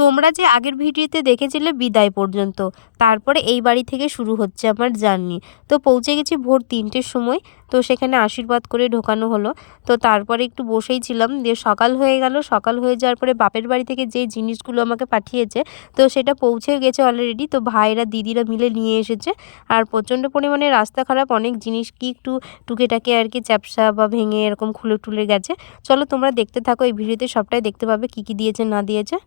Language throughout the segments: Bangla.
তোমরা যে আগের ভিডিওতে দেখেছিলে বিদায় পর্যন্ত, তারপরে এই বাড়ি থেকে শুরু হচ্ছে আমার জার্নি। তো পৌঁছে গেছি ভোর ৩টের সময়। তো সেখানে আশীর্বাদ করে ঢোকানো হলো। তো তারপরে একটু বসেই ছিলাম, দিয়ে সকাল হয়ে গেল। সকাল হয়ে যাওয়ার পরে বাপের বাড়ি থেকে যে জিনিসগুলো আমাকে পাঠিয়েছে, তো সেটা পৌঁছে গেছে অলরেডি। তো ভাইরা দিদিরা মিলে নিয়ে এসেছে। আর প্রচণ্ড পরিমাণে রাস্তা খারাপ, অনেক জিনিস কি একটু টুকেটাকে আর কি চ্যাপসা বা ভেঙে এরকম খুলে টুলে গেছে। চলো তোমরা দেখতে থাকো, এই ভিডিওতে সবটাই দেখতে পাবে কী কী দিয়েছে না দিয়েছে।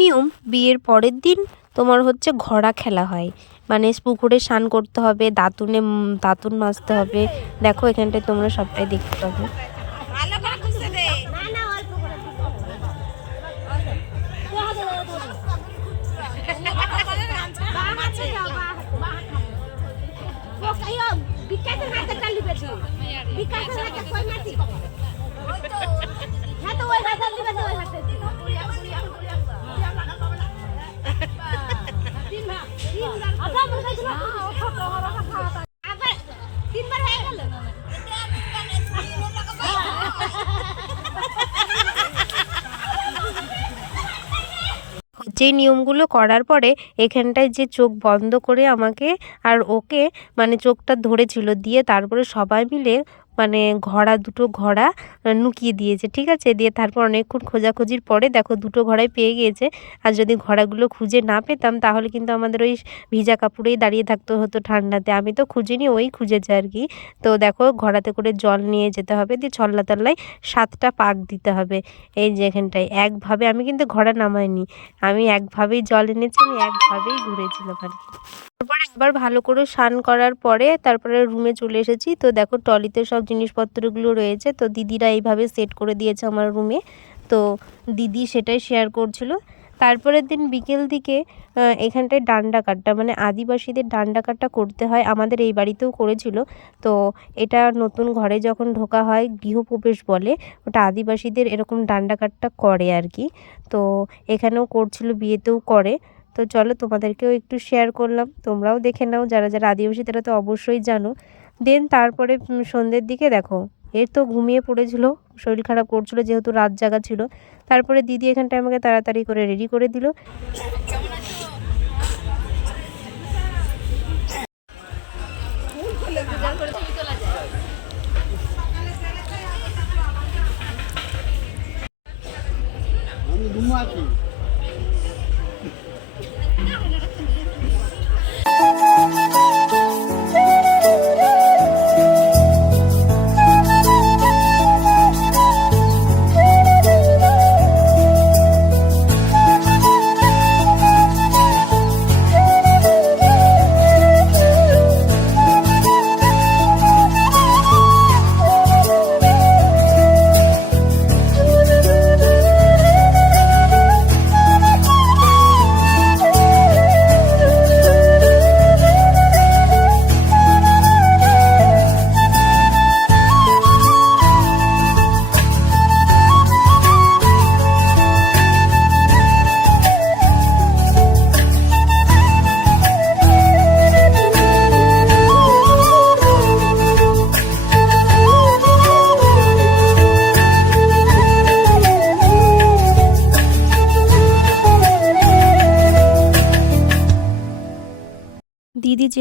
নিয়ম, বিয়ের পরের দিন তোমার হচ্ছে ঘোড়া খেলা হয়, মানে পুকুরে স্নান করতে হবে, দাঁতুন মাজতে হবে। দেখো এখানটায় তোমরা সবটাই দেখতে পাবে। যেই নিয়মগুলো করার পরে এখানটায় যে চোখ বন্ধ করে আমাকে আর ওকে মানে চোখটা ধরেছিল, দিয়ে তারপরে সবাই মিলে মানে দুটো ঘোড়া লুকিয়ে দিয়েছে, ঠিক আছে। দিয়ে তারপর অনেকক্ষণ খোঁজাখুঁজির পরে দেখো দুটো ঘোড়াই পেয়ে গিয়েছে। আর যদি ঘোড়াগুলো খুঁজে না পেতাম তাহলে কিন্তু আমাদের ওই ভিজা কাপড়েই দাঁড়িয়ে থাকতে হতো ঠান্ডাতে। আমি তো খুঁজিনি, ওই খুঁজেছে আর কি। তো দেখো ঘোড়াতে করে জল নিয়ে যেতে হবে, দিয়ে ছল্লা তল্লায় 7টা পাক দিতে হবে। এই যে এখানটায় একভাবে, আমি কিন্তু ঘোড়া নামাইনি, আমি একভাবেই জল এনেছি, আমি একভাবেই ঘুরেছিলাম আর কি। তারপরে আবার ভালো করে স্নান করার পরে তারপরে রুমে চলে এসেছি। তো দেখো ট্রলিতে সব জিনিসপত্রগুলো রয়েছে, তো দিদিরা এইভাবে সেট করে দিয়েছে আমার রুমে। তো দিদি সেটাই শেয়ার করছিল। তারপরের দিন বিকেল দিকে এখানটায় ডান্ডা কাটটা, মানে আদিবাসীদের ডান্ডা কাটটা করতে হয়, আমাদের এই বাড়িতেও করেছিল। তো এটা নতুন ঘরে যখন ঢোকা হয় গৃহপ্রবেশ বলে, ওটা আদিবাসীদের এরকম ডান্ডা কাটটা করে আর কি। তো এখানেও করছিল, বিয়েতেও করে। তো চলো তোমাদেরকেও একটু শেয়ার করলাম, তোমরাও দেখে নাও, যারা যারা আদিবাসী তারা তো অবশ্যই জানো। দেন তারপরে সন্ধ্যের দিকে দেখো এর তো ঘুমিয়ে পড়েছিল, শরীর খারাপ করছিল যেহেতু রাত জাগা ছিল। তারপরে দিদি এখানটায় আমাকে তাড়াতাড়ি করে রেডি করে দিল।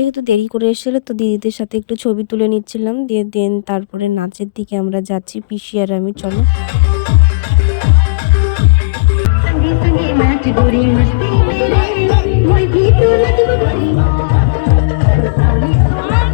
যেহেতু দেরি করে এসেছিলো তো দিদিদের সাথে একটু ছবি তুলে নিচ্ছিলাম, দিয়ে দেন তারপরে নাচের দিকে আমরা যাচ্ছি পিসি আর আমি। চলো। संगे संगे नाच गोरी मस्ती मेरे मोई भी तू लगब गोरी सावली सुहानी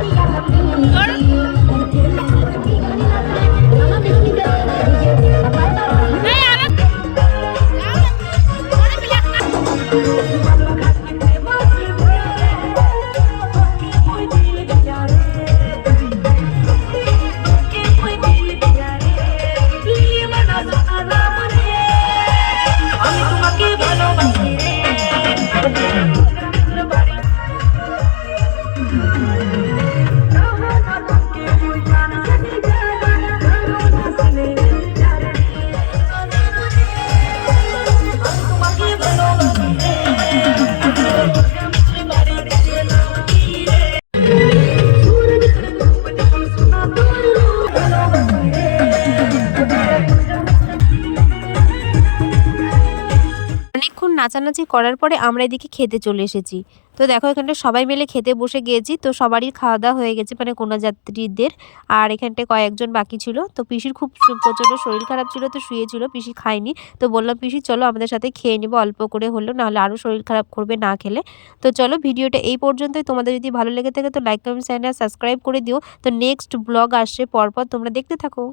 অনেকক্ষণ নাচানাচি করার পরে আমরা এদিকে খেতে চলে এসেছি। তো দেখো এখানটা সবাই মিলে খেতে বসে গিয়েছি। তো সবারই খাওয়া দাওয়া হয়ে গেছে, মানে কন্যা যাত্রীদের। আর এখানটায় কয়েকজন বাকি ছিল। তো পিসির খুব প্রচণ্ড শরীর খারাপ ছিল, তো শুয়েছিল, পিসি খায়নি। তো বললাম পিসি চলো আমাদের সাথে খেয়ে নেবো, অল্প করে হলো, নাহলে আরও শরীর খারাপ করবে না খেলে। তো চলো ভিডিওটা এই পর্যন্তই। তোমাদের যদি ভালো লেগে থাকে তো লাইক কমেন্ট চ্যানেল সাবস্ক্রাইব করে দিও। তো নেক্সট ব্লগ আসছে পরপর, তোমরা দেখতে থাকো।